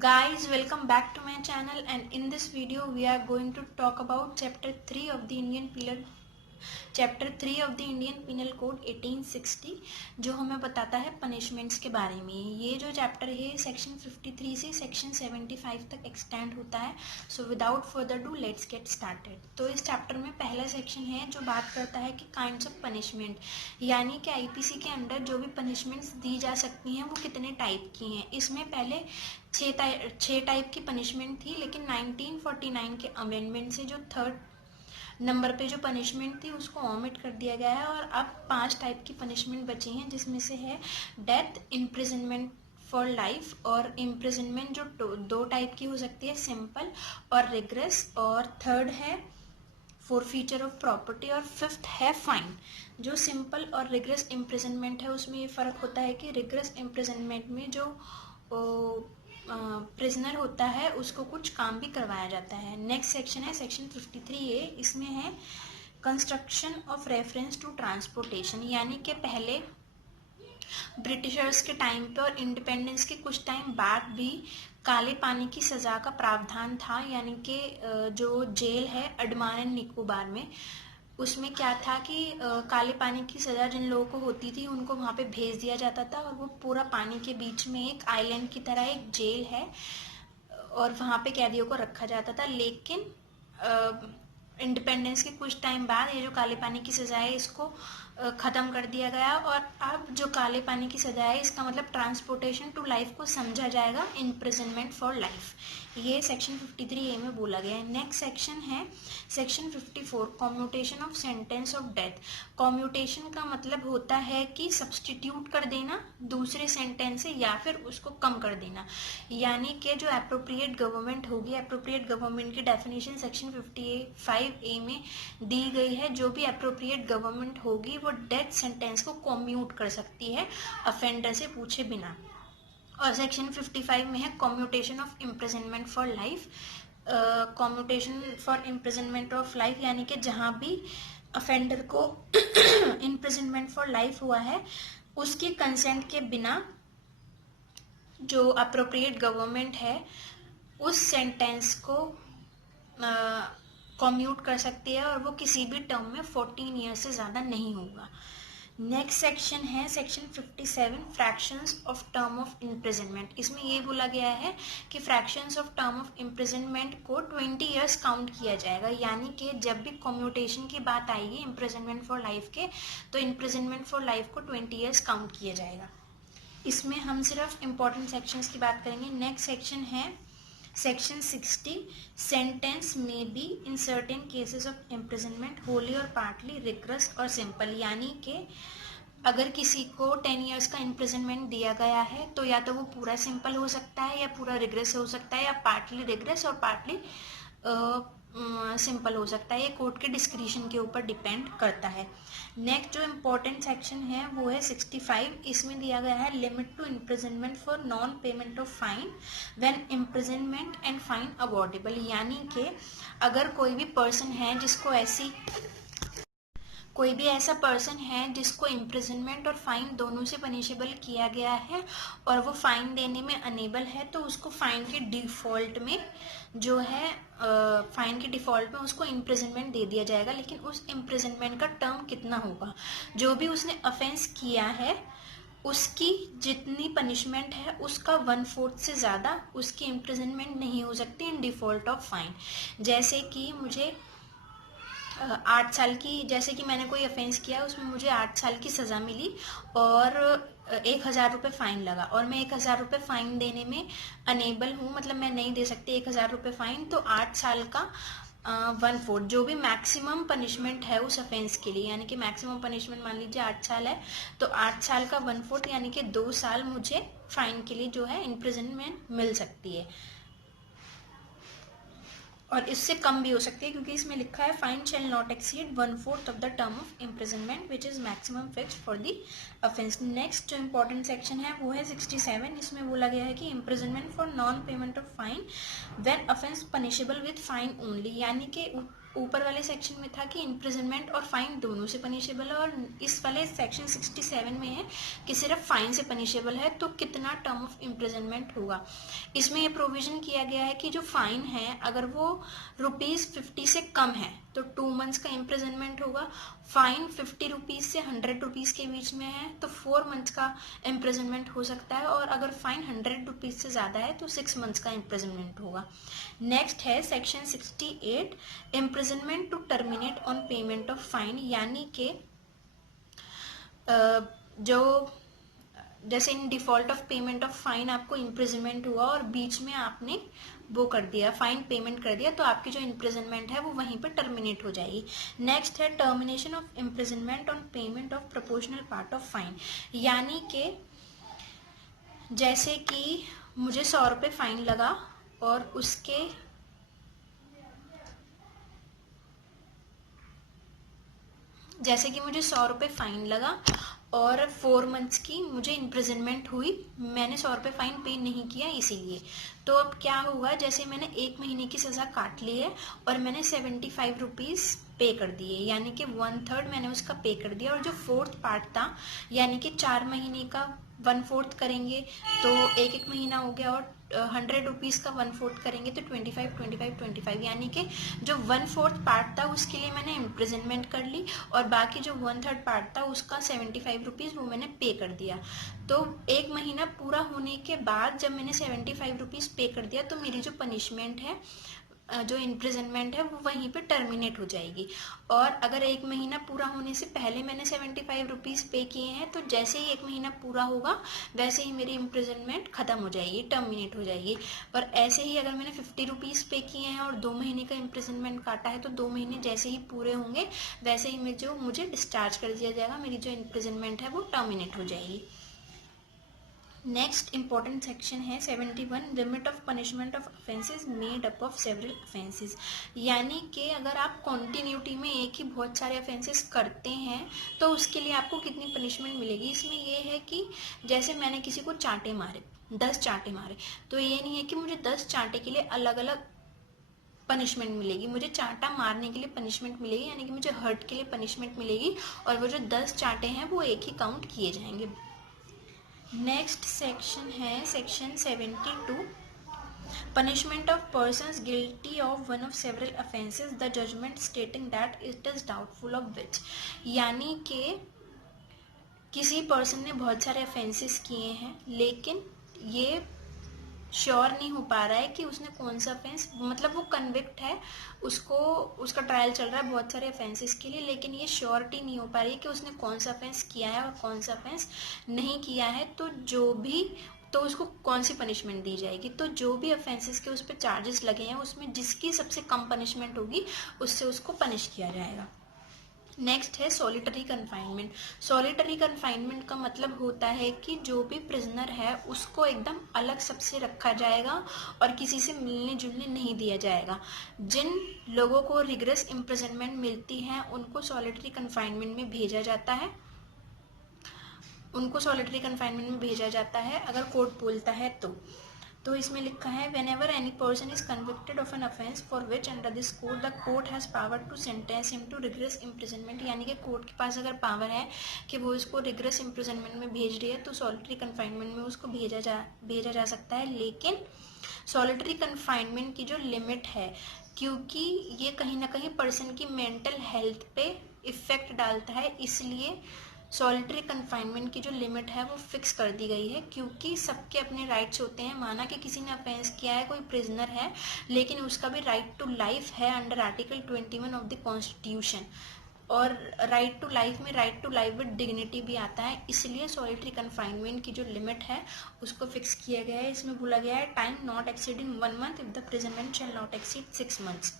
Guys, welcome back to my channel, and in this video we are going to talk about chapter 3 of the Indian Penal Code 1860 जो हमें बताता है punishments के बारे में। ये जो चैप्टर है सेक्शन 53 से सेक्शन 75 तक एक्सटेंड होता है। So without further do let's get started. तो इस चैप्टर में पहला सेक्शन है जो बात करता है कि काइंड्स ऑफ पनिशमेंट, यानी कि आईपीसी के अंडर जो भी पनिशमेंट्स दी जा सकती हैं वो कितने टाइप की हैं। इसमें पहले छः टाइप की पनिशमेंट थी, लेकिन 1949 के अमेंडमेंट से जो थर्ड नंबर पे जो पनिशमेंट थी उसको ऑमिट कर दिया गया है और अब 5 टाइप की पनिशमेंट बची हैं, जिसमें से है डेथ, इम्प्रिजनमेंट फॉर लाइफ और इम्प्रिजनमेंट जो 2 टाइप की हो सकती है, सिंपल और रिग्रेस, और थर्ड है फॉरफीचर ऑफ प्रॉपर्टी और फिफ्थ है फाइन। जो सिंपल और रिग्रेस इम्प्रिजनमेंट है उसमें ये फ़र्क होता है कि रिग्रेस इम्प्रिजनमेंट में जो प्रिजनर होता है उसको कुछ काम भी करवाया जाता है। नेक्स्ट सेक्शन है सेक्शन 53A। इसमें है construction of reference to transportation, यानी कि पहले ब्रिटिशर्स के टाइम पे और इंडिपेंडेंस के कुछ टाइम बाद भी काले पानी की सज़ा का प्रावधान था, यानी कि जो जेल है अंडमान एंड निकोबार में, उसमें क्या था कि काले पानी की सज़ा जिन लोगों को होती थी उनको वहाँ पे भेज दिया जाता था और वो पूरा पानी के बीच में एक आइलैंड की तरह एक जेल है और वहाँ पे कैदियों को रखा जाता था। लेकिन इंडिपेंडेंस के कुछ टाइम बाद ये जो काले पानी की सज़ा है इसको ख़त्म कर दिया गया और अब जो काले पानी की सज़ा है इसका मतलब ट्रांसपोर्टेशन टू लाइफ को समझा जाएगा इम्प्रिजनमेंट फॉर लाइफ। ये सेक्शन 53A में बोला गया है। नेक्स्ट सेक्शन है section 54, commutation of sentence of death. Commutation का मतलब होता है कि सब्सटीट्यूट कर देना दूसरे सेंटेंस से या फिर उसको कम कर देना, यानी कि जो अप्रोप्रिएट गवर्नमेंट होगी, अप्रोप्रिएट गवर्नमेंट की डेफिनेशन सेक्शन 55A में दी गई है। जो भी अप्रोप्रिएट गवर्नमेंट होगी वो डेथ सेंटेंस को कॉम्यूट कर सकती है अफेंडर से पूछे बिना। और सेक्शन 55 में है commutation of imprisonment for life. Commutation for imprisonment of life यानी कि जहाँ भी अफेंडर को इम्प्रिजनमेंट फॉर लाइफ हुआ है उसके कंसेंट के बिना जो अप्रोप्रिएट गवर्नमेंट है उस सेंटेंस को कॉम्यूट कर सकती है और वो किसी भी टर्म में 14 ईयर से ज़्यादा नहीं होगा। नेक्स्ट सेक्शन है section 57, fractions of term of imprisonment. इसमें ये बोला गया है कि fractions of term of imprisonment को 20 ईयर्स काउंट किया जाएगा, यानी कि जब भी कम्यूटेशन की बात आएगी इम्प्रिजनमेंट फॉर लाइफ के तो इम्प्रिजनमेंट फॉर लाइफ को 20 ईयर्स काउंट किया जाएगा। इसमें हम सिर्फ इम्पॉर्टेंट सेक्शंस की बात करेंगे। नेक्स्ट सेक्शन है सेक्शन 60, सेंटेंस में be in certain cases of imprisonment Holi और पार्टली रिग्रेस और सिंपल, यानी कि अगर किसी को 10 ईयर्स का इम्प्रिजनमेंट दिया गया है तो या तो वो पूरा सिंपल हो सकता है या पूरा रिग्रेस हो सकता है या पार्टली रिग्रेस और पार्टली सिंपल हो सकता है। ये कोर्ट के डिस्क्रिशन के ऊपर डिपेंड करता है। नेक्स्ट जो इम्पोर्टेंट सेक्शन है वो है 65। इसमें दिया गया है limit to imprisonment for non payment of fine when imprisonment and fine awardable, यानी कि अगर कोई भी पर्सन है जिसको कोई भी ऐसा पर्सन है जिसको इम्प्रिजनमेंट और फाइन दोनों से पनिशेबल किया गया है और वो फाइन देने में अनेबल है तो उसको फाइन के डिफ़ॉल्ट में जो है फाइन के डिफ़ॉल्ट में उसको इम्प्रिजनमेंट दे दिया जाएगा। लेकिन उस इम्प्रिजनमेंट का टर्म कितना होगा, जो भी उसने अफेंस किया है उसकी जितनी पनिशमेंट है उसका 1/4 से ज़्यादा उसकी इम्प्रिजनमेंट नहीं हो सकती इन डिफ़ॉल्ट ऑफ फाइन। जैसे कि मुझे 8 साल की, जैसे कि मैंने कोई ऑफेंस किया उसमें मुझे 8 साल की सज़ा मिली और 1000 रुपये फ़ाइन लगा और मैं 1000 रुपये फ़ाइन देने में अनेबल हूँ, मतलब मैं नहीं दे सकती 1000 रुपये फ़ाइन, तो 8 साल का 1/4 जो भी मैक्सिमम पनिशमेंट है उस ऑफेंस के लिए, यानी कि मैक्सिमम पनिशमेंट मान लीजिए 8 साल है तो 8 साल का 1/4 यानी कि 2 साल मुझे फ़ाइन के लिए जो है इम्प्रिजनमेंट मिल सकती है और इससे कम भी हो सकती है, क्योंकि इसमें लिखा है fine shell not exceed 1/4 of the term of imprisonment which is maximum fixed for the offence. Next जो इंपॉर्टेंट सेक्शन है वो है 67। इसमें बोला गया है कि imprisonment for non payment of fine when offence punishable with fine only, यानी कि ऊपर वाले सेक्शन में था कि इम्प्रिजनमेंट और फाइन दोनों से पनिशेबल है, और इस वाले सेक्शन 67 में है कि सिर्फ फाइन से पनिशेबल है, तो कितना टर्म ऑफ इम्प्रिजनमेंट होगा। इसमें ये प्रोविजन किया गया है कि जो फाइन है अगर वो ₹50 से कम है तो 2 मंथ्स का इम्प्रिजनमेंट होगा, फाइन 50 रुपीज़ से 100 रुपीज़ के बीच में है तो 4 मंथ्स का इम्प्रिजनमेंट हो सकता है, और अगर फाइन 100 रुपीज़ से ज़्यादा है तो 6 मंथ्स का इम्प्रिजनमेंट होगा। नेक्स्ट है section 68, imprisonment to terminate on payment of fine, यानी कि जो जैसे in default of payment of fine आपको इम्प्रिजनमेंट हुआ और बीच में आपने वो कर दिया, फाइन पेमेंट कर दिया, तो आपकी जो इम्प्रिजनमेंट है वो वहीं पर टर्मिनेट हो जाएगी। नेक्स्ट है termination of imprisonment on payment of proportional part of fine, यानी कि जैसे कि मुझे 100 रुपये फाइन लगा और उसके जैसे कि मुझे 100 रुपये फाइन लगा और 4 मंथ्स की मुझे इम्प्रिजनमेंट हुई, मैंने 100 रुपये फाइन पे नहीं किया इसीलिए। तो अब क्या हुआ, जैसे मैंने 1 महीने की सज़ा काट ली है और मैंने 75 रुपीज़ पे कर दिए, यानी कि 1/3 मैंने उसका पे कर दिया, और जो 4th पार्ट था यानी कि 4 महीने का 1/4 करेंगे तो एक महीना हो गया, और 100 रुपीज़ का 1/4 करेंगे तो 25, 25, 25, यानी कि जो 1/4 पार्ट था उसके लिए मैंने इम्प्रिजनमेंट कर ली, और बाकी जो 1/3 पार्ट था उसका 75 रुपीज़ वो मैंने पे कर दिया। तो 1 महीना पूरा होने के बाद जब मैंने 75 रुपीज़ पे कर दिया तो मेरी जो पनिशमेंट है, जो इम्प्रिजनमेंट है वो वहीं पे टर्मिनेट हो जाएगी। और अगर 1 महीना पूरा होने से पहले मैंने 75 रुपीज़ पे किए हैं तो जैसे ही 1 महीना पूरा होगा वैसे ही मेरी इम्प्रिजनमेंट ख़त्म हो जाएगी, टर्मिनेट हो जाएगी। और ऐसे ही अगर मैंने 50 रुपीज़ पे किए हैं और 2 महीने का इम्प्रिजनमेंट काटा है तो 2 महीने जैसे ही पूरे होंगे वैसे ही मुझे डिस्चार्ज कर दिया जाएगा, मेरी जो इम्प्रिजनमेंट है वो टर्मिनेट हो जाएगी। नेक्स्ट इंपॉर्टेंट सेक्शन है 71, limit of punishment of offences made up of several offences, यानी कि अगर आप कॉन्टिन्यूटी में एक ही बहुत सारे ऑफेंसेस करते हैं तो उसके लिए आपको कितनी पनिशमेंट मिलेगी। इसमें ये है कि जैसे मैंने किसी को चांटे मारे, 10 चांटे मारे, तो ये नहीं है कि मुझे 10 चांटे के लिए अलग अलग पनिशमेंट मिलेगी, मुझे चांटा मारने के लिए पनिशमेंट मिलेगी, यानी कि मुझे हर्ट के लिए पनिशमेंट मिलेगी, और वो जो 10 चांटे हैं वो एक ही काउंट किए जाएंगे। नेक्स्ट सेक्शन है section 72, punishment of persons guilty of one of several offences, the judgement stating that it is doubtful of which, यानी कि किसी पर्सन ने बहुत सारे ऑफेंसेस किए हैं लेकिन ये श्योर नहीं हो पा रहा है कि उसने कौन सा ऑफेंस, मतलब वो कन्विक्ट है, उसका ट्रायल चल रहा है बहुत सारे ऑफेंसेस के लिए, लेकिन ये श्योरिटी नहीं हो पा रही है कि उसने कौन सा ऑफेंस किया है और कौन सा ऑफेंस नहीं किया है, तो उसको कौन सी पनिशमेंट दी जाएगी। तो जो भी ऑफेंसेस के उस पर चार्जेस लगे हैं उसमें जिसकी सबसे कम पनिशमेंट होगी उससे उसको पनिश किया जाएगा। नेक्स्ट है सॉलिटरी कन्फाइनमेंट। सॉलिटरी कन्फाइनमेंट का मतलब होता है कि जो भी प्रिजनर है उसको एकदम अलग सबसे रखा जाएगा और किसी से मिलने जुलने नहीं दिया जाएगा। जिन लोगों को रिग्रेस इम्प्रिजनमेंट मिलती है उनको सॉलिटरी कन्फाइनमेंट में भेजा जाता है, अगर कोर्ट बोलता है तो इसमें लिखा है whenever any person is convicted of an offence for which under this code the court has power to sentence him to rigorous imprisonment, यानी कि कोर्ट के पास अगर पावर है कि वो इसको रिग्रेस इम्प्रिजनमेंट में भेज रही है तो सॉलिटरी कन्फाइनमेंट में उसको भेजा जा सकता है। लेकिन सॉलिटरी कन्फाइनमेंट की जो लिमिट है, क्योंकि ये कहीं ना कहीं पर्सन की मेंटल हेल्थ पे इफेक्ट डालता है, इसलिए सॉलिटरी कन्फाइनमेंट की जो लिमिट है वो फिक्स कर दी गई है, क्योंकि सबके अपने राइट्स होते हैं। माना कि किसी ने ऑफेंस किया है, कोई प्रिजनर है, लेकिन उसका भी राइट टू लाइफ है under article 21 of the constitution, और राइट टू लाइफ में right to life with dignity भी आता है, इसलिए सॉलिटरी कन्फाइनमेंट की जो लिमिट है उसको फिक्स किया गया है। इसमें बोला गया है time not exceeding 1 month if the prisonment shall not exceed 6 months,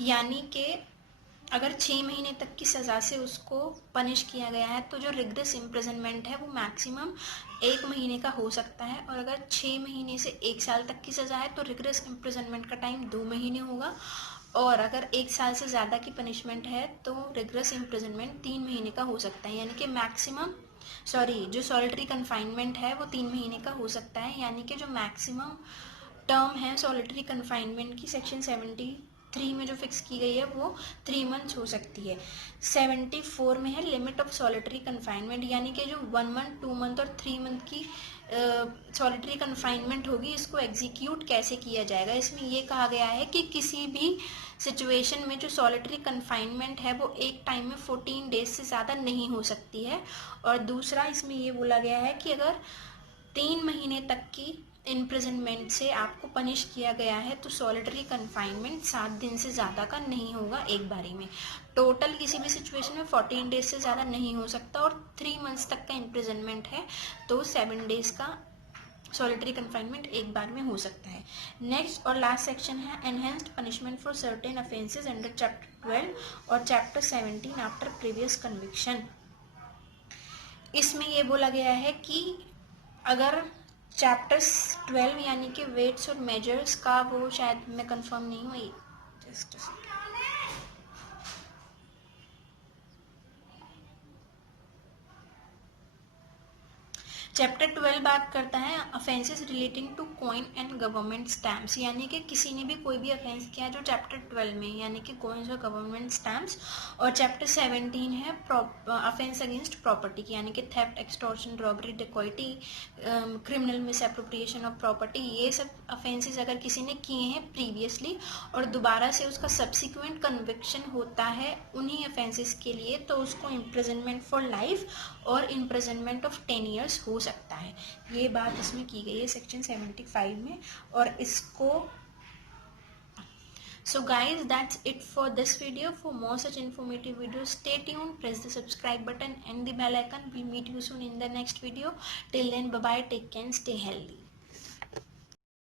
यानी कि अगर 6 महीने तक की सज़ा से उसको पनिश किया गया है तो जो रिग्रेस इम्प्रिजनमेंट है वो मैक्सिमम 1 महीने का हो सकता है, और अगर 6 महीने से 1 साल तक की सज़ा है तो रिग्रेस इम्प्रिजनमेंट का टाइम 2 महीने होगा, और अगर 1 साल से ज़्यादा की पनिशमेंट है तो रिग्रेस इम्प्रिजनमेंट 3 महीने का हो सकता है, यानी कि जो सॉलिटरी कन्फाइनमेंट है वो 3 महीने का हो सकता है, यानी कि जो मैक्सिमम टर्म है सॉलिटरी कन्फाइनमेंट की सेक्शन 72 3 में जो फिक्स की गई है वो 3 मंथ्स हो सकती है। 74 में है लिमिट ऑफ सॉलिटरी कन्फाइनमेंट, यानी कि जो 1 मंथ, 2 मंथ और 3 मंथ की सॉलिटरी कन्फाइनमेंट होगी, इसको एग्जीक्यूट कैसे किया जाएगा। इसमें ये कहा गया है कि किसी भी सिचुएशन में जो सॉलिटरी कन्फाइनमेंट है वो एक टाइम में 14 डेज से ज़्यादा नहीं हो सकती है। और दूसरा इसमें ये बोला गया है कि अगर 3 महीने तक की इम्प्रिजनमेंट से आपको पनिश किया गया है तो सॉलिटरी कन्फाइनमेंट 7 दिन से ज़्यादा का नहीं होगा एक बारी में। टोटल किसी भी सिचुएशन में 14 डेज से ज़्यादा नहीं हो सकता, और 3 मंथ्स तक का इम्प्रिजनमेंट है तो 7 डेज का सॉलिटरी कन्फाइनमेंट एक बार में हो सकता है। नेक्स्ट और लास्ट सेक्शन है enhanced punishment for certain offences under chapter 12 और चैप्टर 17 आफ्टर प्रीवियस कन्विक्शन। इसमें ये बोला गया है कि अगर चैप्टर 12 यानी कि वेट्स और मेजर्स का, वो शायद मैं कंफर्म नहीं हुई, जस्ट चैप्टर 12 बात करता है offences relating to coin and government stamps, यानी कि किसी ने भी कोई भी ऑफेंस किया जो चैप्टर 12 में, यानी कि कॉइन्स और गवर्नमेंट स्टैम्प्स। और चैप्टर 17 है ऑफेंस अगेंस्ट प्रॉपर्टी, यानी कि theft, extortion, robbery, dacoity, criminal misappropriation of property. ये सब ऑफेंसेस अगर किसी ने किए हैं प्रीवियसली और दोबारा से उसका सब्सिक्वेंट कन्विक्शन होता है उन्हीं ऑफेंसेस के लिए, तो उसको इम्प्रिजनमेंट फॉर लाइफ और इम्प्रिजनमेंट ऑफ 10 ईयर्स हो सकता है। ये बात इसमें की गई है सेक्शन 75 में। और इसको So guys, that's it for this video. For more such informative videos, stay tuned, press the subscribe button and the bell icon. We'll meet you soon in the next video. Till then, bye bye, take care and stay healthy.